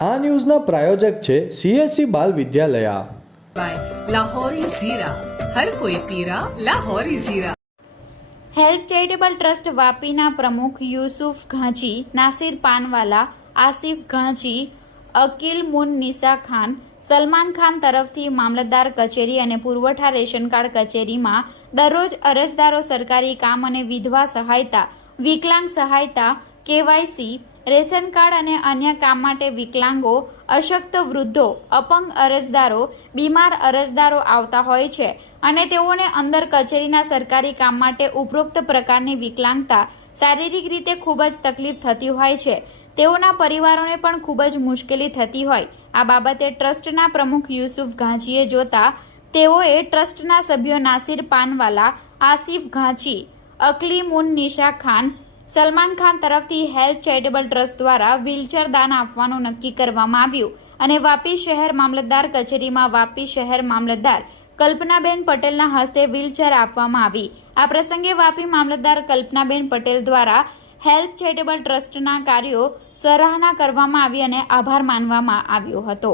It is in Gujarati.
આ ન્યૂઝના પ્રાયોજક છે CSC Bal Vidyalaya. Lahori Zeera. Lahori help charitable trust વાપીના પ્રમુખ યુસુફ ઘાંચી નાસિર પાનવાલા આસિફ ઘાંચી અકીલ મુન નિસા ખાન સલમાન ખાન તરફથી મામલતદાર કચેરી અને પુરવઠા રેશન કાર્ડ કચેરીમાં દરરોજ અરજદારો સરકારી કામ અને વિધવા સહાયતા વિકલાંગ સહાયતા કેવાયસી રેશન કાર્ડ અને અન્ય કામ માટે વિકલાંગો, અશક્ત વૃદ્ધો, અપંગ અરજદારો, બીમાર અરજદારો આવતા હોય છે અને તેઓને અંદર કચેરીના સરકારી કામ માટે ઉપરોક્ત પ્રકારની વિકલાંગતા શારીરિક રીતે ખૂબ જ તકલીફ થતી હોય છે. તેઓના પરિવારોને પણ ખૂબ જ મુશ્કેલી થતી હોય. આ બાબતે ટ્રસ્ટના પ્રમુખ યુસુફ ઘાંચીએ જોતા તેઓએ ટ્રસ્ટના સભ્યો નાસિર પાનવાલા, આસિફ ઘાંચી અકલી મુન નિશા ખાન સલમાન ખાન તરફથી હેલ્પ ચેરિટેબલ ટ્રસ્ટ દ્વારા વ્હીલચેર દાન આપવાનું નક્કી કરવામાં આવ્યું અને વાપી શહેર મામલતદાર કચેરીમાં વાપી શહેર મામલતદાર કલ્પનાબેન પટેલના હસ્તે વ્હીલચેર આપવામાં આવી. આ પ્રસંગે વાપી મામલતદાર કલ્પનાબેન પટેલ દ્વારા હેલ્પ ચેરિટેબલ ટ્રસ્ટના કાર્યો સરાહના કરવામાં આવી અને આભાર માનવામાં આવ્યો હતો.